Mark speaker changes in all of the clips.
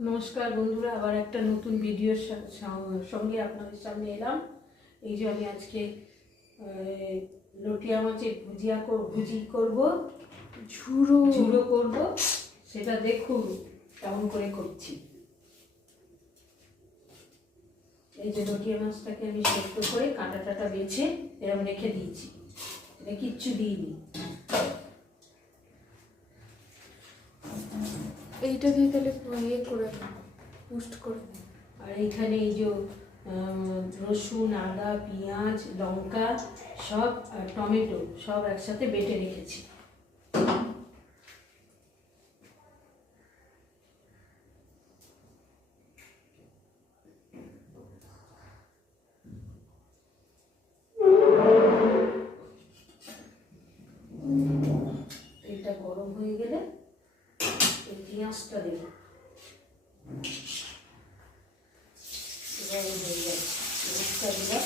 Speaker 1: নমস্কার বন্ধুরা আবার একটা নতুন ভিডিওর সঙ্গে আপনাদের সামনে এলাম। এই যে আমি আজকে লটিয়া মাছের ভুজিয়া কর- ভুজি করব।
Speaker 2: ঝুড়ো।
Speaker 1: ঝুড়ো করব। সেটা দেখুন কেমন করে করছি। এই যে লটিয়া মাছটাকে আমি সেদ্ধ করে কাঁটা টাটা বেছে এরকম রেখে দিয়েছি। এটা কিচ্ছু দিইনি।
Speaker 2: এইটা দিয়ে তাহলে ইয়ে করে পোস্ট করে
Speaker 1: আর এইখানে এই যে রসুন, আদা, পেঁয়াজ, লঙ্কা সব, আর টমেটো সব একসাথে বেটে রেখেছি। এটা গরম হয়ে গেলে এই পেঁয়াজটা দেবো গরম হয়ে যাচ্ছে পেঁয়াজটা দিলাম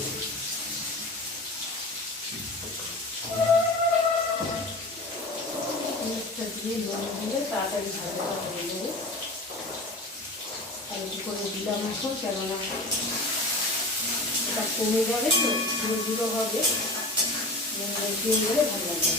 Speaker 1: পেঁয়াজটা দিয়ে নুন দিলে তাড়াতাড়ি ভাজাটা হয়ে যাবে আর একটু করে দিলাম এখন কেননা এটা কমে যাবে তো ধীরে ধীরে হবে। দিয়ে গেলে ভালো লাগবে।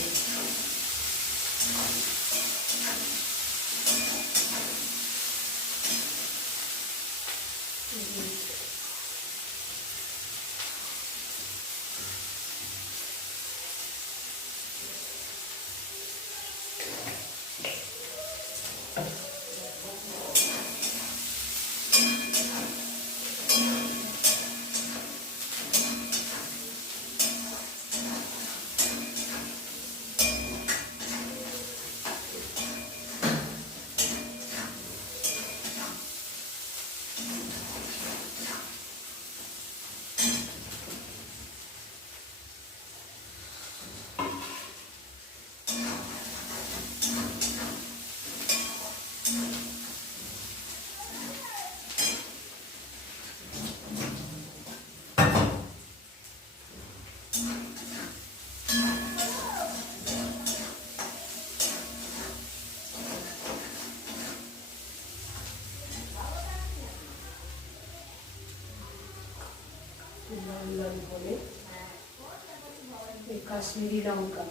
Speaker 1: কাশ্মীরি লঙ্কা।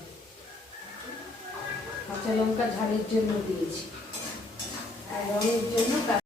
Speaker 1: কাঁচা লঙ্কা ঝাড়ের জন্য দিয়েছি। রঙের জন্য